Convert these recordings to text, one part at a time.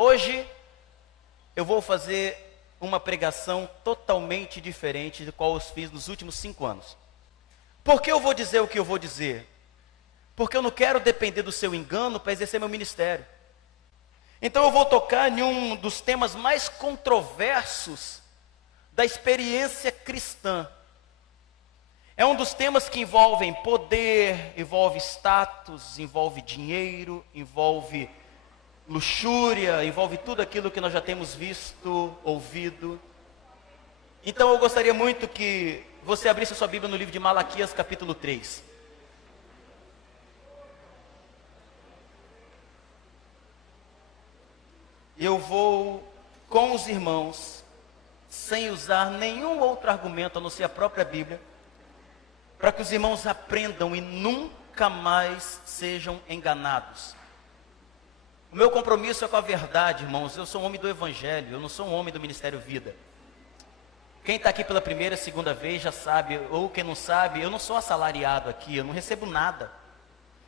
Hoje eu vou fazer uma pregação totalmente diferente de qual eu fiz nos últimos 5 anos. Por que eu vou dizer o que eu vou dizer? Porque eu não quero depender do seu engano para exercer meu ministério. Então eu vou tocar em um dos temas mais controversos da experiência cristã. É um dos temas que envolvem poder, envolve status, envolve dinheiro, envolve luxúria, envolve tudo aquilo que nós já temos visto, ouvido. Então eu gostaria muito que você abrisse a sua Bíblia no livro de Malaquias, capítulo 3. Eu vou com os irmãos, sem usar nenhum outro argumento a não ser a própria Bíblia, para que os irmãos aprendam e nunca mais sejam enganados. O meu compromisso é com a verdade, irmãos. Eu sou um homem do Evangelho, eu não sou um homem do Ministério Vida. Quem está aqui pela primeira, segunda vez já sabe, ou quem não sabe, eu não sou assalariado aqui, eu não recebo nada.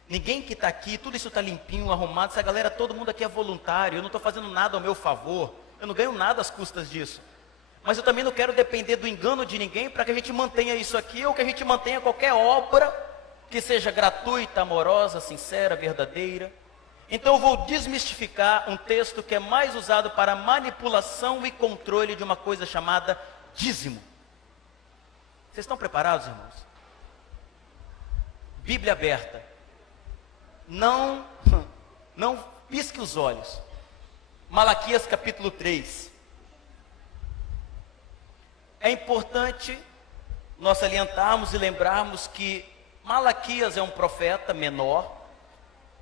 Ninguém que está aqui, tudo isso está limpinho, arrumado, essa galera, todo mundo aqui é voluntário, eu não estou fazendo nada ao meu favor, eu não ganho nada às custas disso. Mas eu também não quero depender do engano de ninguém para que a gente mantenha isso aqui, ou que a gente mantenha qualquer obra que seja gratuita, amorosa, sincera, verdadeira. Então eu vou desmistificar um texto que é mais usado para manipulação e controle de uma coisa chamada dízimo. Vocês estão preparados, irmãos? Bíblia aberta. Não pisque os olhos. Malaquias capítulo 3. É importante nós salientarmos e lembrarmos que Malaquias é um profeta menor.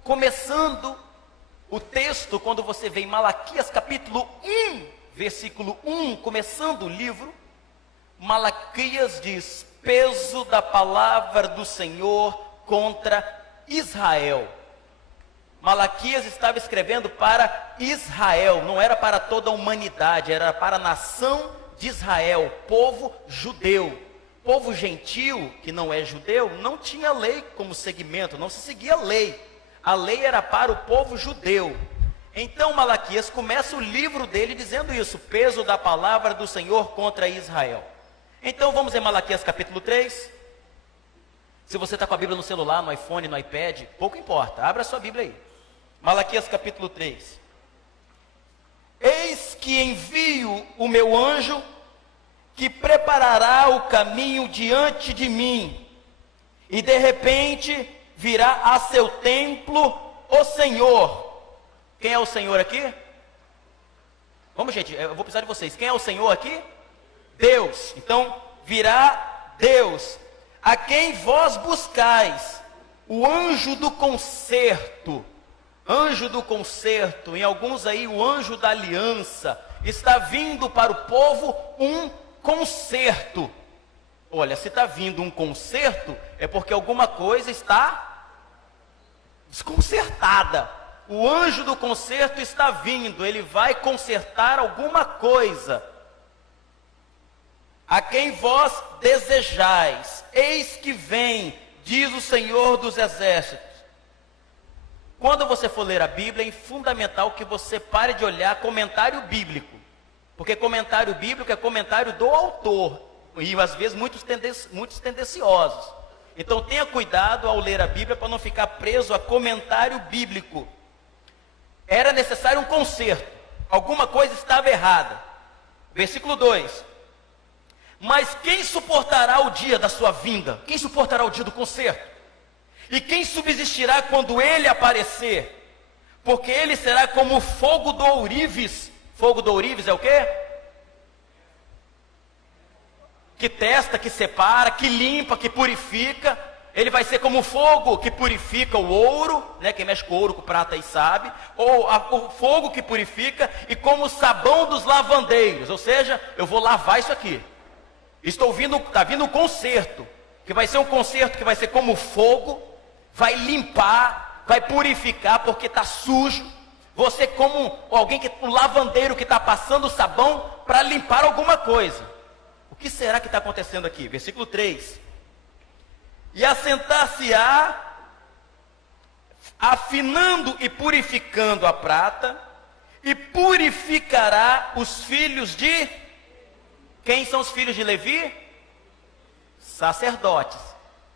Começando o texto, quando você vê em Malaquias capítulo 1, versículo 1, começando o livro, Malaquias diz: peso da palavra do Senhor contra Israel. Malaquias estava escrevendo para Israel, não era para toda a humanidade, era para a nação de Israel, povo judeu. Povo gentil, que não é judeu, não tinha lei como segmento, não se seguia lei. A lei era para o povo judeu. Então Malaquias começa o livro dele dizendo isso: peso da palavra do Senhor contra Israel. Então vamos em Malaquias capítulo 3. Se você está com a Bíblia no celular, no iPhone, no iPad, pouco importa, abra a sua Bíblia aí. Malaquias capítulo 3. Eis que envio o meu anjo, que preparará o caminho diante de mim, e de repente virá a seu templo o Senhor. Quem é o Senhor aqui? Vamos, gente, eu vou precisar de vocês. Quem é o Senhor aqui? Deus. Então, virá Deus, a quem vós buscais, o anjo do concerto. Anjo do concerto, em alguns aí o anjo da aliança, está vindo para o povo um concerto. Olha, se está vindo um concerto, é porque alguma coisa está desconcertada. O anjo do concerto está vindo, ele vai consertar alguma coisa. A quem vós desejais, eis que vem, diz o Senhor dos Exércitos. Quando você for ler a Bíblia, é fundamental que você pare de olhar comentário bíblico, porque comentário bíblico é comentário do autor, e às vezes muitos tendenciosos. Então tenha cuidado ao ler a Bíblia para não ficar preso a comentário bíblico. Era necessário um conserto, alguma coisa estava errada. Versículo 2: mas quem suportará o dia da sua vinda? Quem suportará o dia do conserto? E quem subsistirá quando ele aparecer? Porque ele será como fogo do ourives. Fogo do ourives é o quê? Que testa, que separa, que limpa, que purifica. Ele vai ser como fogo que purifica o ouro, né? Quem mexe com ouro, com prata aí sabe. Ou o fogo que purifica, e como o sabão dos lavandeiros. Ou seja, eu vou lavar isso aqui. Está vindo um conserto, que vai ser um conserto que vai ser como fogo, vai limpar, vai purificar, porque está sujo. Você como um lavandeiro que está passando sabão para limpar alguma coisa. O que será que está acontecendo aqui? Versículo 3. E assentar-se-á, afinando e purificando a prata, e purificará os filhos de... Quem são os filhos de Levi? Sacerdotes.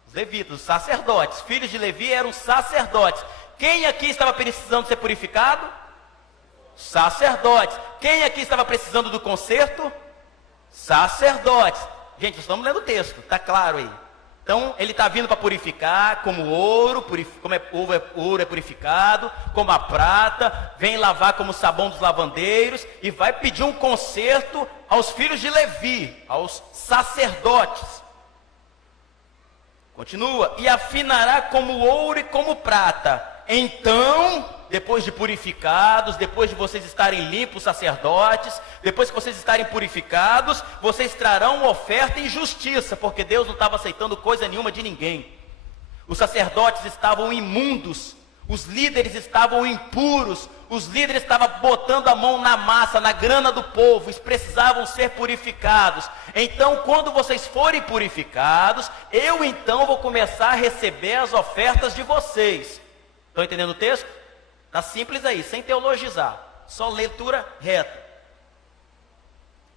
Os levitas, os sacerdotes. Filhos de Levi eram sacerdotes. Quem aqui estava precisando ser purificado? Sacerdotes. Quem aqui estava precisando do conserto? Sacerdotes. Gente, nós estamos lendo o texto, está claro aí. Então, ele está vindo para purificar, como ouro, ouro é purificado, como a prata, vem lavar como o sabão dos lavandeiros, e vai pedir um conserto aos filhos de Levi, aos sacerdotes. Continua, e afinará como ouro e como prata. Então, depois de purificados, depois de vocês estarem limpos, sacerdotes, depois que vocês estarem purificados, vocês trarão oferta em justiça, porque Deus não estava aceitando coisa nenhuma de ninguém. Os sacerdotes estavam imundos, os líderes estavam impuros, os líderes estavam botando a mão na massa, na grana do povo, eles precisavam ser purificados. Então, quando vocês forem purificados, eu então vou começar a receber as ofertas de vocês. Estão entendendo o texto? Está simples aí, sem teologizar, só leitura reta.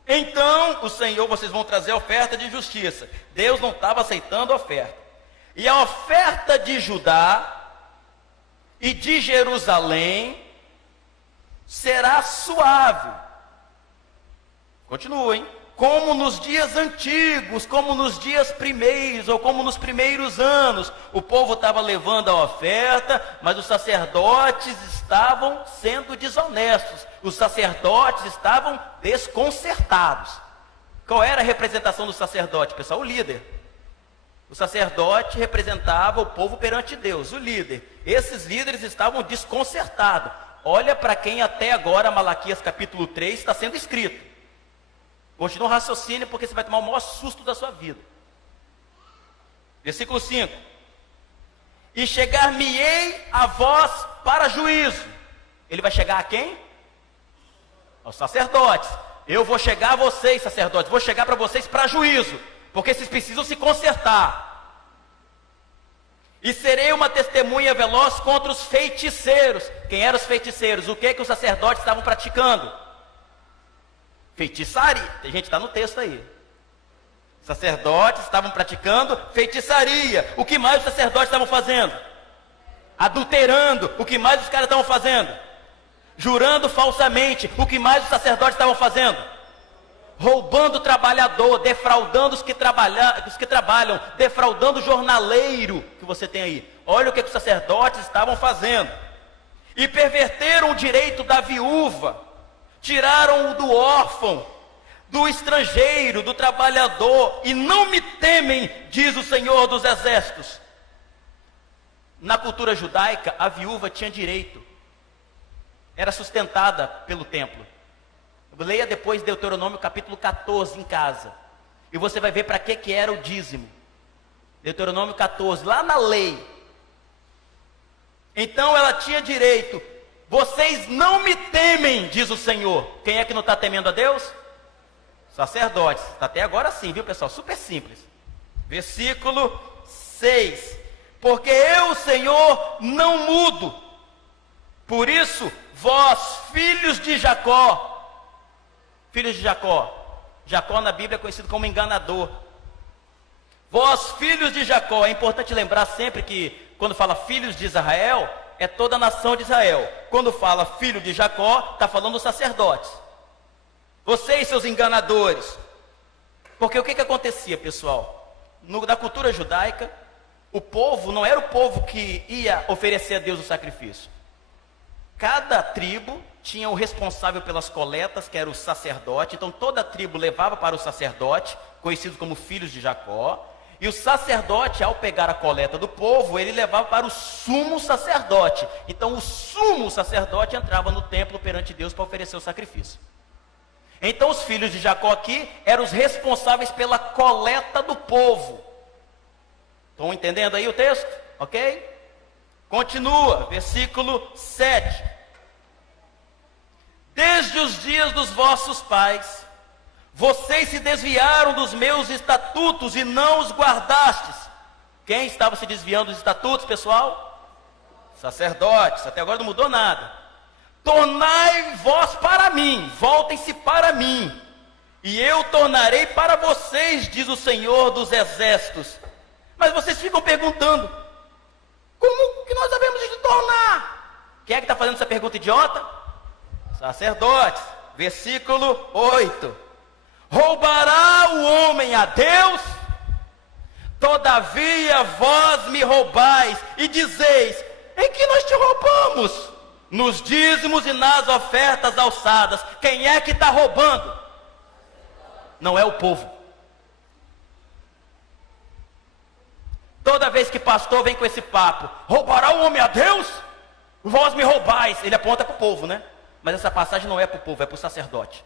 Então, o Senhor, vocês vão trazer a oferta de justiça. Deus não estava aceitando a oferta. E a oferta de Judá e de Jerusalém será suave. Continua, hein? Como nos dias antigos, como nos dias primeiros, ou como nos primeiros anos. O povo estava levando a oferta, mas os sacerdotes estavam sendo desonestos. Os sacerdotes estavam desconcertados. Qual era a representação do sacerdote, pessoal? O líder. O sacerdote representava o povo perante Deus, o líder. Esses líderes estavam desconcertados. Olha para quem até agora, Malaquias capítulo 3, está sendo escrito. Continua o raciocínio, porque você vai tomar o maior susto da sua vida. Versículo 5. E chegar-me-ei a vós para juízo. Ele vai chegar a quem? Aos sacerdotes. Eu vou chegar a vocês, sacerdotes, vou chegar para vocês para juízo, porque vocês precisam se consertar. E serei uma testemunha veloz contra os feiticeiros. Quem eram os feiticeiros? O que os sacerdotes estavam praticando? Feitiçaria. Tem gente que está no texto aí. Sacerdotes estavam praticando feitiçaria. O que mais os sacerdotes estavam fazendo? Adulterando. O que mais os caras estavam fazendo? Jurando falsamente. O que mais os sacerdotes estavam fazendo? Roubando o trabalhador, defraudando os que trabalham, defraudando o jornaleiro que você tem aí. Olha o que os sacerdotes estavam fazendo. E perverteram o direito da viúva. Tiraram-o do órfão, do estrangeiro, do trabalhador, e não me temem, diz o Senhor dos Exércitos. Na cultura judaica, a viúva tinha direito, era sustentada pelo templo. Leia depois Deuteronômio capítulo 14 em casa, e você vai ver para que era o dízimo. Deuteronômio 14, lá na lei. Então ela tinha direito. Vocês não me temem, diz o Senhor. Quem é que não está temendo a Deus? Sacerdotes. Está até agora sim, viu, pessoal? Super simples. Versículo 6. Porque eu, Senhor, não mudo. Por isso, vós, filhos de Jacó. Filhos de Jacó. Jacó na Bíblia é conhecido como enganador. Vós, filhos de Jacó. É importante lembrar sempre que quando fala filhos de Israel, é toda a nação de Israel. Quando fala filho de Jacó, está falando dos sacerdotes. Vocês, seus enganadores. Porque o que acontecia, pessoal? Na cultura judaica, o povo não era o povo que ia oferecer a Deus o sacrifício. Cada tribo tinha o responsável pelas coletas, que era o sacerdote. Então toda a tribo levava para o sacerdote, conhecido como filhos de Jacó. E o sacerdote, ao pegar a coleta do povo, ele levava para o sumo sacerdote. Então o sumo sacerdote entrava no templo perante Deus para oferecer o sacrifício. Então os filhos de Jacó aqui eram os responsáveis pela coleta do povo. Estão entendendo aí o texto? Ok? Continua, versículo 7. Desde os dias dos vossos pais, vocês se desviaram dos meus estatutos e não os guardastes. Quem estava se desviando dos estatutos, pessoal? Sacerdotes. Até agora não mudou nada. tornai vós para mim, voltem-se para mim, e eu tornarei para vocês, diz o Senhor dos Exércitos. Mas vocês ficam perguntando, como que nós devemos de tornar? Quem é que está fazendo essa pergunta idiota? Sacerdotes. Versículo 8. Roubará o homem a Deus? Todavia vós me roubais e dizeis, em que nós te roubamos? Nos dízimos e nas ofertas alçadas. Quem é que está roubando? Não é o povo. Toda vez que pastor vem com esse papo, roubará o homem a Deus? Vós me roubais. Ele aponta para o povo, né? Mas essa passagem não é para o povo, é para o sacerdote,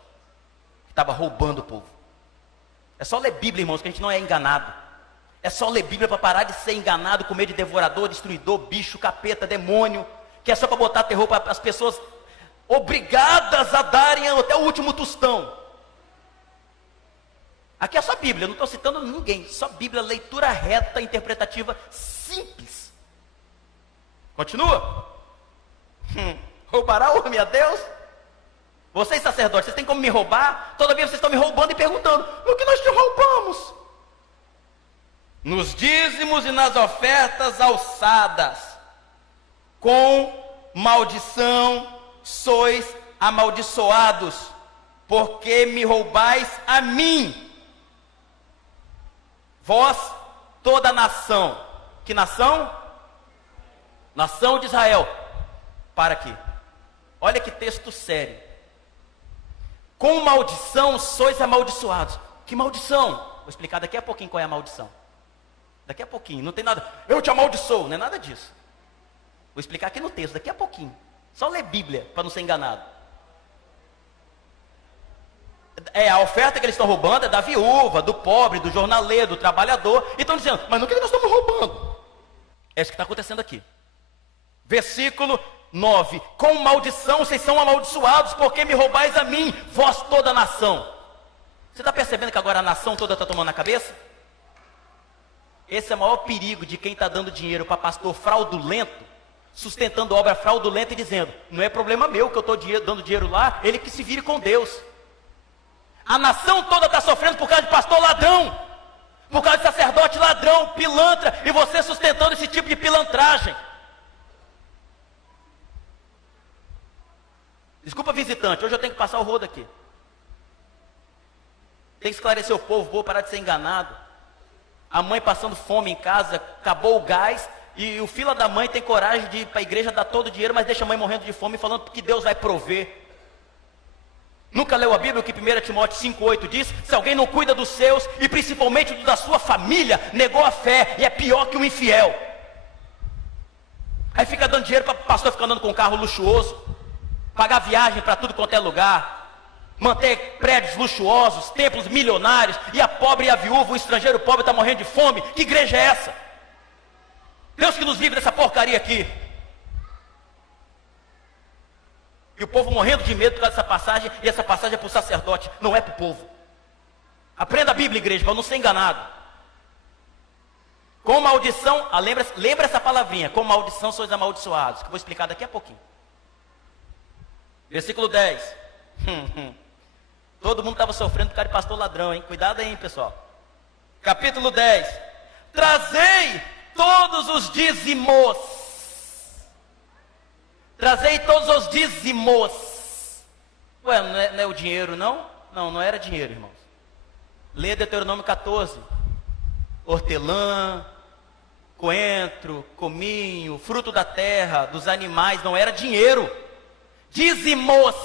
que estava roubando o povo. É só ler Bíblia, irmãos, que a gente não é enganado. É só ler Bíblia para parar de ser enganado com medo de devorador, destruidor, bicho, capeta, demônio, que é só para botar terror para as pessoas obrigadas a darem até o último tostão. Aqui é só Bíblia, eu não estou citando ninguém, só Bíblia, leitura reta, interpretativa, simples. Continua. Roubará o homem a Deus? Vocês sacerdotes, vocês têm como me roubar? Todavia vocês estão me roubando e perguntando, no que nós te roubamos? Nos dízimos e nas ofertas alçadas, com maldição sois amaldiçoados, porque me roubais a mim. Vós, toda a nação. Que nação? Nação de Israel. Para aqui. Olha que texto sério. Com maldição sois amaldiçoados. Que maldição? Vou explicar daqui a pouquinho qual é a maldição. Daqui a pouquinho, não tem nada. Eu te amaldiçoo, não é nada disso. Vou explicar aqui no texto, daqui a pouquinho. Só ler Bíblia, para não ser enganado. A oferta que eles estão roubando é da viúva, do pobre, do jornaleiro, do trabalhador. E estão dizendo, mas no que nós estamos roubando? É isso que está acontecendo aqui. Versículo 9. Com maldição vocês são amaldiçoados, porque me roubais a mim, vós toda a nação. Você está percebendo que agora a nação toda está tomando a cabeça? Esse é o maior perigo de quem está dando dinheiro para pastor fraudulento, sustentando obra fraudulenta e dizendo, não é problema meu que eu estou dando dinheiro lá, ele que se vire com Deus. A nação toda está sofrendo por causa de pastor ladrão, por causa de sacerdote ladrão, pilantra, e você sustentando esse tipo de pilantragem. Desculpa, visitante, hoje eu tenho que passar o rodo aqui. Tem que esclarecer o povo, vou parar de ser enganado. A mãe passando fome em casa, acabou o gás, e o filho da mãe tem coragem de ir para a igreja dar todo o dinheiro, mas deixa a mãe morrendo de fome, falando que Deus vai prover. Nunca leu a Bíblia, o que 1 Timóteo 5,8 diz? Se alguém não cuida dos seus, e principalmente da sua família, negou a fé, e é pior que um infiel. Aí fica dando dinheiro para o pastor ficar andando com um carro luxuoso, pagar viagem para tudo quanto é lugar, manter prédios luxuosos, templos milionários, e a pobre e a viúva, o estrangeiro pobre está morrendo de fome. Que igreja é essa? Deus que nos livre dessa porcaria aqui. E o povo morrendo de medo por causa dessa passagem, e essa passagem é para o sacerdote, não é para o povo. Aprenda a Bíblia, igreja, para não ser enganado. Com maldição, lembra essa palavrinha, com maldição sois amaldiçoados, que eu vou explicar daqui a pouquinho. Versículo 10. Todo mundo estava sofrendo por causa de pastor ladrão, hein? Cuidado aí, hein, pessoal. Capítulo 10. Trazei todos os dízimos. Trazei todos os dízimos. Ué, não é o dinheiro, não? Não era dinheiro, irmãos. Lê Deuteronômio 14. Hortelã, coentro, cominho, fruto da terra, dos animais, não era dinheiro. Dízimos.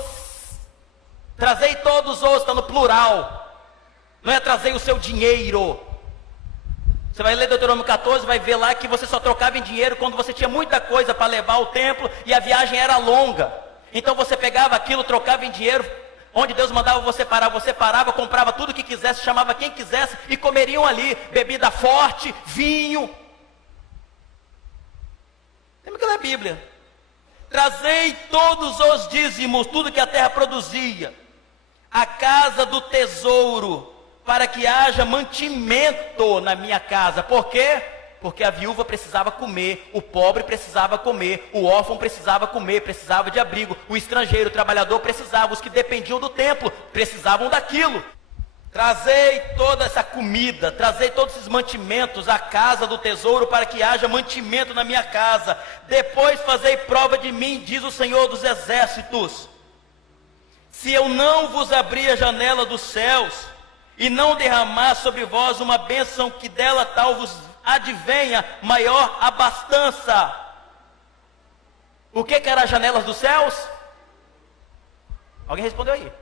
Trazei todos os, está no plural. Não é trazei o seu dinheiro. Você vai ler Deuteronômio 14, vai ver lá que você só trocava em dinheiro quando você tinha muita coisa para levar ao templo e a viagem era longa. Então você pegava aquilo, trocava em dinheiro, onde Deus mandava você parava, comprava tudo que quisesse, chamava quem quisesse e comeriam ali, bebida forte, vinho. Lembra que ler a Bíblia? Trazei todos os dízimos, tudo que a terra produzia, a casa do tesouro, para que haja mantimento na minha casa. Por quê? porque a viúva precisava comer, o pobre precisava comer, o órfão precisava comer, precisava de abrigo, o estrangeiro, o trabalhador precisava, os que dependiam do templo precisavam daquilo. Trazei toda essa comida, trazei todos esses mantimentos à casa do tesouro, para que haja mantimento na minha casa. Depois fazei prova de mim, diz o Senhor dos Exércitos, se eu não vos abrir a janela dos céus, e não derramar sobre vós uma bênção, que dela tal vos advenha maior abastança. O que era as janelas dos céus? Alguém respondeu aí?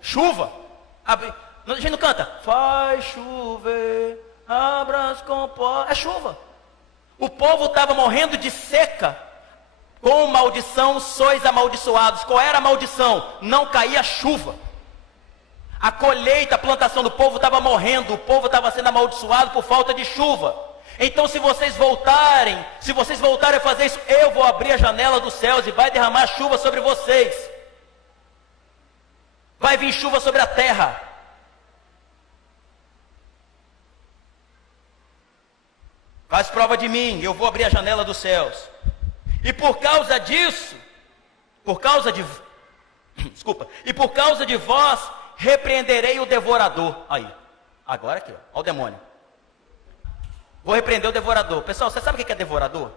Chuva. A gente não canta, faz chover, abra as comportas. É chuva. O povo estava morrendo de seca. Com maldição sois amaldiçoados. Qual era a maldição? Não caía chuva. A colheita, a plantação do povo estava morrendo. O povo estava sendo amaldiçoado por falta de chuva. Então se vocês voltarem a fazer isso, eu vou abrir a janela dos céus e vai derramar chuva sobre vocês. Vai vir chuva sobre a terra. Faz prova de mim, eu vou abrir a janela dos céus. E por causa disso, e por causa de vós, repreenderei o devorador. Aí, agora aqui, ó o demônio. Vou repreender o devorador. Pessoal, você sabe o que é devorador?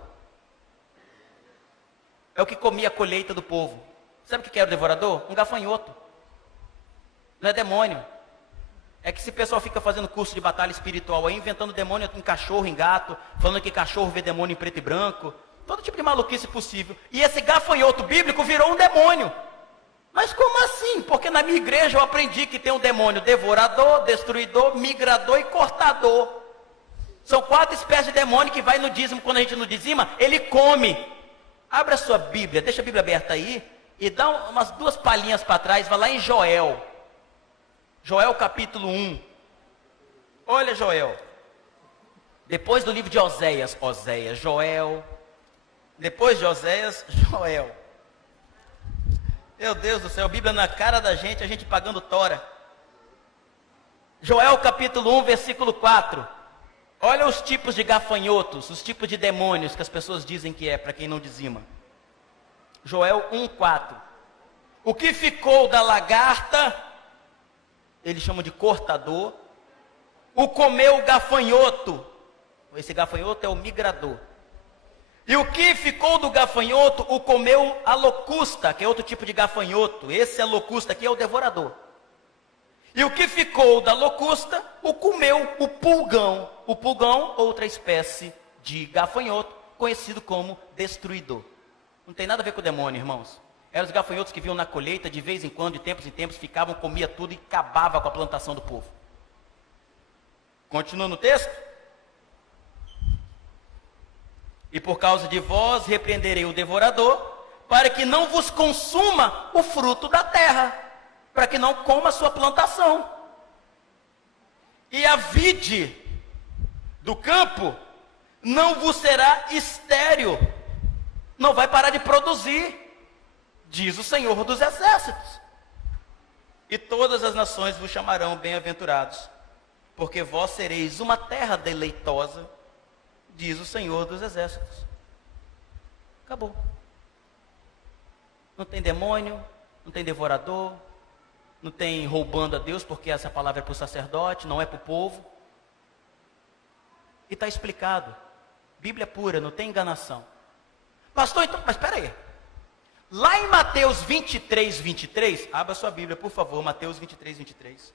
É o que comia a colheita do povo. Sabe o que era o devorador? Um gafanhoto. Não é demônio. É que esse pessoal fica fazendo curso de batalha espiritual aí, inventando demônio em cachorro, em gato, falando que cachorro vê demônio em preto e branco, todo tipo de maluquice possível. E esse gafanhoto bíblico virou um demônio. Mas como assim? Porque na minha igreja eu aprendi que tem um demônio devorador, destruidor, migrador e cortador. São 4 espécies de demônio que vai no dízimo. Quando a gente não dizima, ele come. Abra a sua Bíblia, deixa a Bíblia aberta aí, e dá umas 2 palhinhas para trás, vai lá em Joel. Joel capítulo 1. Olha Joel. Depois do livro de Oséias, Joel. Depois de Oséias, Joel. Meu Deus do céu, Bíblia na cara da gente, a gente pagando tora. Joel capítulo 1, versículo 4. Olha os tipos de gafanhotos, os tipos de demônios que as pessoas dizem que é, para quem não dizima. Joel 1, 4. O que ficou da lagarta, eles chamam de cortador, o comeu o gafanhoto. Esse gafanhoto é o migrador. E o que ficou do gafanhoto, o comeu a locusta, que é outro tipo de gafanhoto. Esse é locusta aqui, é o devorador. E o que ficou da locusta, o comeu o pulgão. O pulgão, outra espécie de gafanhoto, conhecido como destruidor. Não tem nada a ver com o demônio, irmãos. Eram os gafanhotos que vinham na colheita, de vez em quando, de tempos em tempos, ficavam, comia tudo e acabava com a plantação do povo. Continua no texto. E por causa de vós repreenderei o devorador, para que não vos consuma o fruto da terra, para que não coma a sua plantação. E a vide do campo não vos será estéril, não vai parar de produzir, diz o Senhor dos Exércitos. E todas as nações vos chamarão bem-aventurados, porque vós sereis uma terra deleitosa, diz o Senhor dos Exércitos. Acabou. Não tem demônio, não tem devorador, não tem roubando a Deus, porque essa palavra é para o sacerdote, não é para o povo. E está explicado. Bíblia pura, não tem enganação. Pastor, então, mas espera aí. Lá em Mateus 23, 23, abra sua Bíblia, por favor, Mateus 23, 23.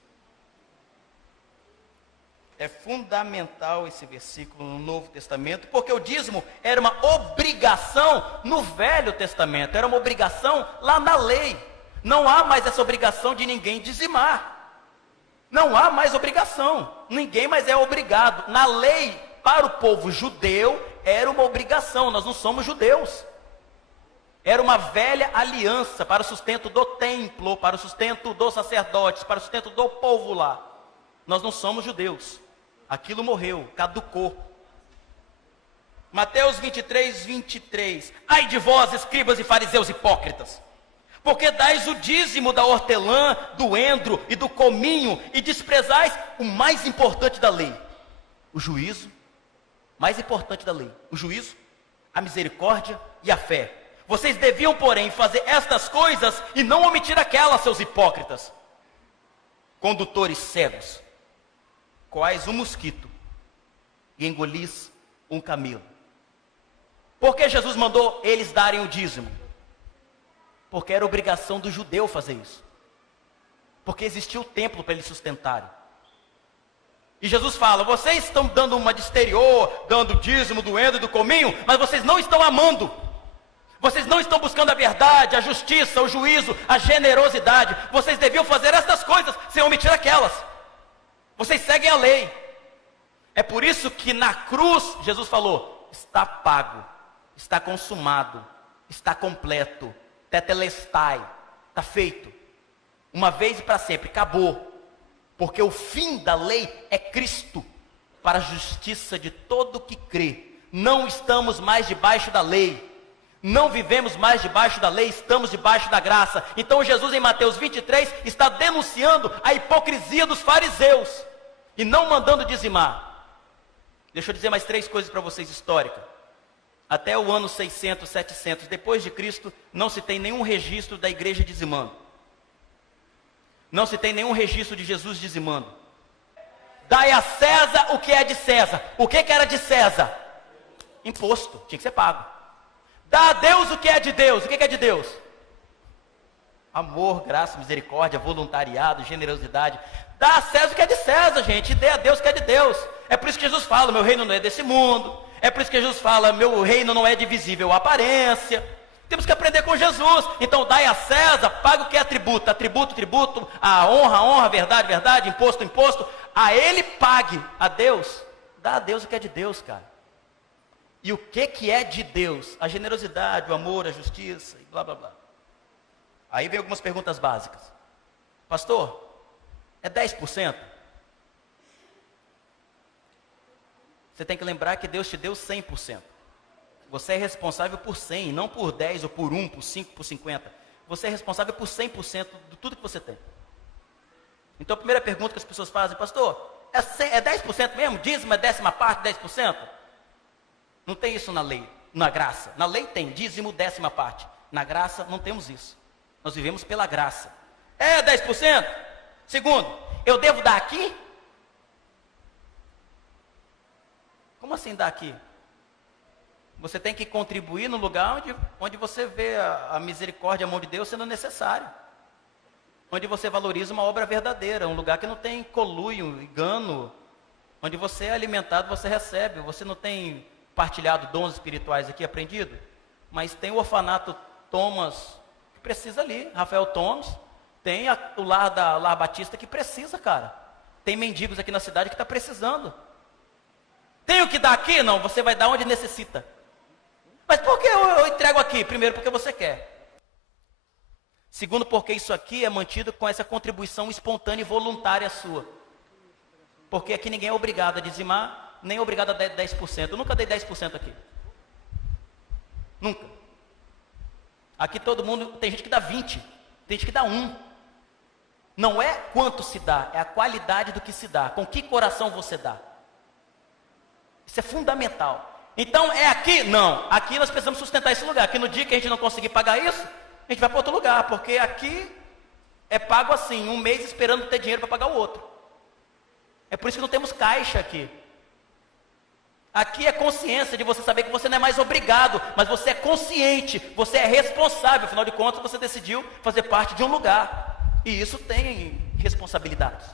É fundamental esse versículo no Novo Testamento, porque o dízimo era uma obrigação no Velho Testamento, era uma obrigação lá na lei. Não há mais essa obrigação de ninguém dizimar. Não há mais obrigação. Ninguém mais é obrigado. Na lei, para o povo judeu, era uma obrigação. Nós não somos judeus. Era uma velha aliança para o sustento do templo, para o sustento dos sacerdotes, para o sustento do povo lá. Nós não somos judeus. Aquilo morreu, caducou. Mateus 23, 23. Ai de vós, escribas e fariseus hipócritas, porque dais o dízimo da hortelã, do endro e do cominho, e desprezais o mais importante da lei, o juízo. mais importante da lei: o juízo, a misericórdia e a fé. Vocês deviam, porém, fazer estas coisas e não omitir aquelas, seus hipócritas, condutores cegos, quais um mosquito, e engolis um camelo. Por que Jesus mandou eles darem o dízimo? Porque era obrigação do judeu fazer isso. Porque existia o templo para eles sustentarem. E Jesus fala: vocês estão dando uma de exterior, dando dízimo, doendo e do cominho, mas vocês não estão amando. Vocês não estão buscando a verdade, a justiça, o juízo, a generosidade. Vocês deviam fazer essas coisas sem omitir aquelas. Vocês seguem a lei. É por isso que na cruz Jesus falou: está pago, está consumado, está completo, tetelestai, está feito. Uma vez e para sempre, acabou. Porque o fim da lei é Cristo, para a justiça de todo que crê. Não estamos mais debaixo da lei. Não vivemos mais debaixo da lei, estamos debaixo da graça. Então Jesus, em Mateus 23, está denunciando a hipocrisia dos fariseus e não mandando dizimar. Deixa eu dizer mais 3 coisas para vocês históricas. Até o ano 600, 700 depois de Cristo, não se tem nenhum registro da igreja dizimando. Não se tem nenhum registro de Jesus dizimando. Dai a César o que é de César. O que era de César? Imposto, tinha que ser pago. Dá a Deus o que é de Deus. O que é de Deus? Amor, graça, misericórdia, voluntariado, generosidade. Dá a César o que é de César, gente. E dê a Deus o que é de Deus. É por isso que Jesus fala: meu reino não é desse mundo. É por isso que Jesus fala: meu reino não é de visível aparência. Temos que aprender com Jesus. Então dai a César, paga o que é tributo. A tributo, a honra, verdade, verdade, imposto. A ele pague. A Deus, dá a Deus o que é de Deus, cara. E o que é de Deus? A generosidade, o amor, a justiça e blá blá blá. Aí vem algumas perguntas básicas. Pastor, é 10%? Você tem que lembrar que Deus te deu 100%. Você é responsável por 100, não por 10 ou por 1, por 5, por 50. Você é responsável por 100% de tudo que você tem. Então a primeira pergunta que as pessoas fazem: pastor, é 10% mesmo? Dízimo é 10ª parte, 10%? Não tem isso na lei, na graça. Na lei tem dízimo, 10ª parte. Na graça não temos isso. Nós vivemos pela graça. É 10%? Segundo, eu devo dar aqui? Como assim dar aqui? Você tem que contribuir no lugar onde você vê a misericórdia, a mão de Deus sendo necessário. Onde você valoriza uma obra verdadeira, um lugar que não tem conluio, engano. Onde você é alimentado, você recebe. Você não tem partilhado dons espirituais aqui, aprendido? Mas tem o orfanato Thomas, que precisa ali. Rafael Thomas. Tem o Lar Batista, que precisa, cara. Tem mendigos aqui na cidade que está precisando. Tem o que dar aqui? Não, você vai dar onde necessita. Mas por que eu entrego aqui? Primeiro, porque você quer. Segundo, porque isso aqui é mantido com essa contribuição espontânea e voluntária sua. Porque aqui ninguém é obrigado a dizimar, nem é obrigado a dar 10%. Eu nunca dei 10% aqui. Nunca. Aqui todo mundo, tem gente que dá 20%, tem gente que dá 1%. Não é quanto se dá, é a qualidade do que se dá. Com que coração você dá. Isso é fundamental. Então é aqui? Não. Aqui nós precisamos sustentar esse lugar. Aqui no dia que a gente não conseguir pagar isso, a gente vai para outro lugar. Porque aqui é pago assim, um mês esperando ter dinheiro para pagar o outro. É por isso que não temos caixa aqui. Aqui é consciência de você saber que você não é mais obrigado, mas você é consciente, você é responsável. Afinal de contas, você decidiu fazer parte de um lugar. E isso tem responsabilidades.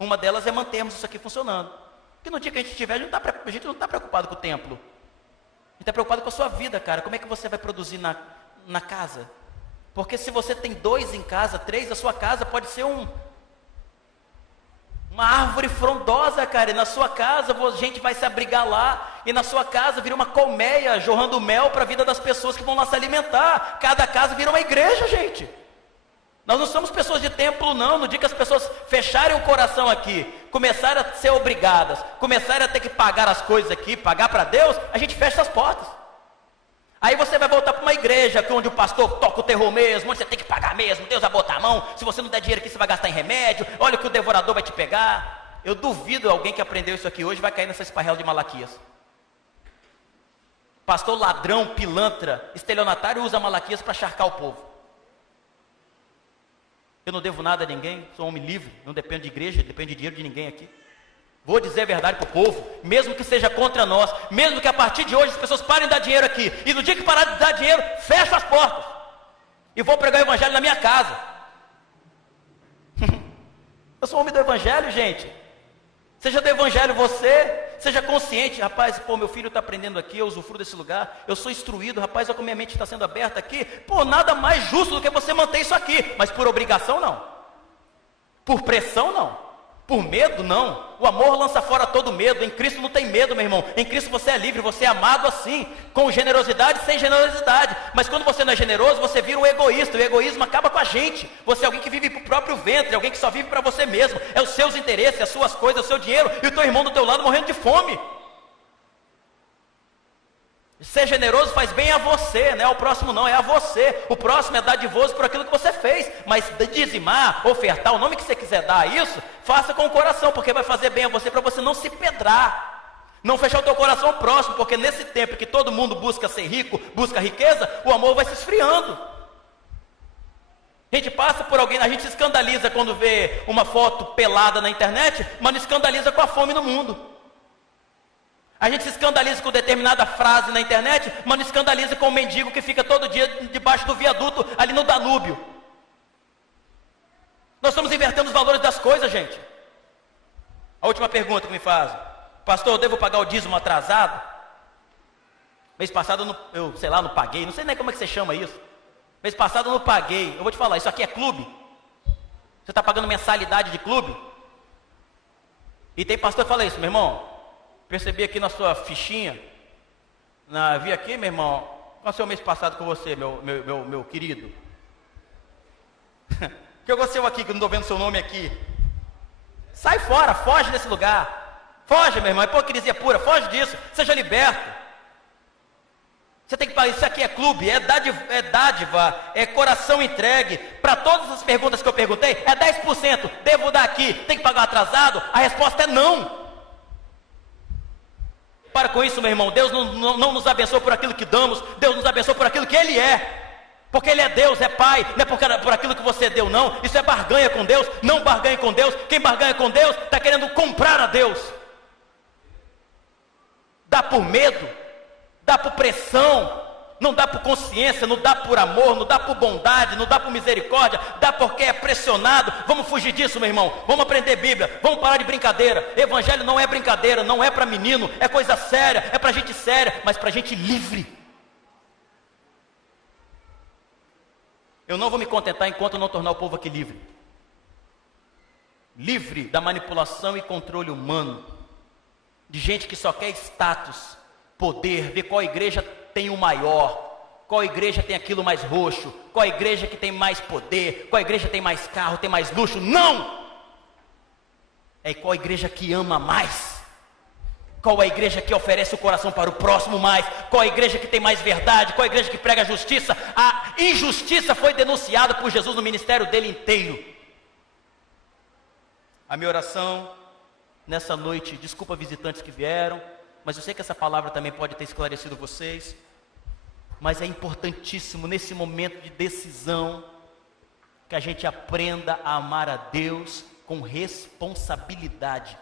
Uma delas é mantermos isso aqui funcionando. Porque no dia que a gente tiver, a gente não está preocupado com o templo. A gente está preocupado com a sua vida, cara. Como é que você vai produzir na casa? Porque se você tem 2 em casa, 3, a sua casa pode ser uma árvore frondosa, cara. E na sua casa, a gente vai se abrigar lá. E na sua casa vira uma colmeia, jorrando mel para a vida das pessoas que vão lá se alimentar. Cada casa vira uma igreja, gente. Nós não somos pessoas de templo, não. No dia que as pessoas fecharem o coração aqui, começarem a ser obrigadas, começarem a ter que pagar as coisas aqui, pagar para Deus, a gente fecha as portas. Aí você vai voltar para uma igreja onde o pastor toca o terror mesmo, onde você tem que pagar mesmo, Deus vai botar a mão. Se você não der dinheiro aqui, você vai gastar em remédio. Olha o que o devorador vai te pegar. Eu duvido alguém que aprendeu isso aqui hoje vai cair nessa esparrela de Malaquias. Pastor ladrão, pilantra, estelionatário usa Malaquias para charcar o povo. Eu não devo nada a ninguém, sou um homem livre, não dependo de igreja, dependo de dinheiro de ninguém aqui. Vou dizer a verdade para o povo, mesmo que seja contra nós, mesmo que a partir de hoje as pessoas parem de dar dinheiro aqui, e no dia que parar de dar dinheiro, fecho as portas, e vou pregar o evangelho na minha casa. Eu sou homem do evangelho, gente. Seja do evangelho você, seja consciente. Rapaz, pô, meu filho está aprendendo aqui, eu usufruo desse lugar, eu sou instruído, rapaz, olha como minha mente está sendo aberta aqui. Pô, nada mais justo do que você manter isso aqui. Mas por obrigação não, por pressão não, por medo não. O amor lança fora todo medo. Em Cristo não tem medo, meu irmão. Em Cristo você é livre, você é amado assim, com generosidade, sem generosidade. Mas quando você não é generoso, você vira um egoísta. O egoísmo acaba com a gente. Você é alguém que vive para o próprio ventre, alguém que só vive para você mesmo. É os seus interesses, as suas coisas, o seu dinheiro, e o teu irmão do teu lado morrendo de fome. Ser generoso faz bem a você, não é ao próximo não, é a você. O próximo é dadivoso por aquilo que você fez. Mas dizimar, ofertar, o nome que você quiser dar a isso, faça com o coração, porque vai fazer bem a você, para você não se pedrar, não fechar o teu coração ao próximo. Porque nesse tempo que todo mundo busca ser rico, busca riqueza, o amor vai se esfriando. A gente passa por alguém, a gente se escandaliza quando vê uma foto pelada na internet, mas não escandaliza com a fome no mundo. A gente se escandaliza com determinada frase na internet, mas não escandaliza com o mendigo que fica todo dia debaixo do viaduto ali no Danúbio. Nós estamos invertendo os valores das coisas, gente. A última pergunta que me fazem: pastor, eu devo pagar o dízimo atrasado? Mês passado eu não paguei, não sei nem como é que você chama isso. Mês passado eu não paguei. Eu vou te falar, isso aqui é clube? Você está pagando mensalidade de clube? E tem pastor que fala isso, meu irmão. Percebi aqui na sua fichinha, vi aqui, meu irmão, qual aconteceu o mês passado com você, meu querido? O que aconteceu aqui, que eu não estou vendo seu nome aqui? Sai fora, foge desse lugar. Foge, meu irmão, é hipocrisia pura, foge disso, seja liberto. Você tem que pagar, isso aqui é clube, é dádiva, é coração entregue. Para todas as perguntas que eu perguntei, é 10%, devo dar aqui, tem que pagar atrasado? A resposta é não. Para com isso, meu irmão. Deus não nos abençoa por aquilo que damos, Deus nos abençoa por aquilo que Ele é, porque Ele é Deus, é Pai, não é por aquilo que você deu não. Isso é barganha com Deus, não barganhe com Deus. Quem barganha com Deus está querendo comprar a Deus. Dá por medo, dá por pressão, não dá por consciência, não dá por amor, não dá por bondade, não dá por misericórdia, dá porque é pressionado. Vamos fugir disso, meu irmão. Vamos aprender Bíblia, vamos parar de brincadeira. Evangelho não é brincadeira, não é para menino, é coisa séria, é para gente séria, mas para gente livre. Eu não vou me contentar enquanto eu não tornar o povo aqui livre. Livre da manipulação e controle humano, de gente que só quer status, poder, ver qual igreja tem o maior, qual igreja tem aquilo mais roxo, qual igreja que tem mais poder, qual igreja tem mais carro, tem mais luxo. Não! É qual igreja que ama mais, qual a igreja que oferece o coração para o próximo mais, qual a igreja que tem mais verdade, qual a igreja que prega a justiça. A injustiça foi denunciada por Jesus no ministério dele inteiro. A minha oração nessa noite, desculpa visitantes que vieram, mas eu sei que essa palavra também pode ter esclarecido vocês. Mas é importantíssimo nesse momento de decisão que a gente aprenda a amar a Deus com responsabilidade.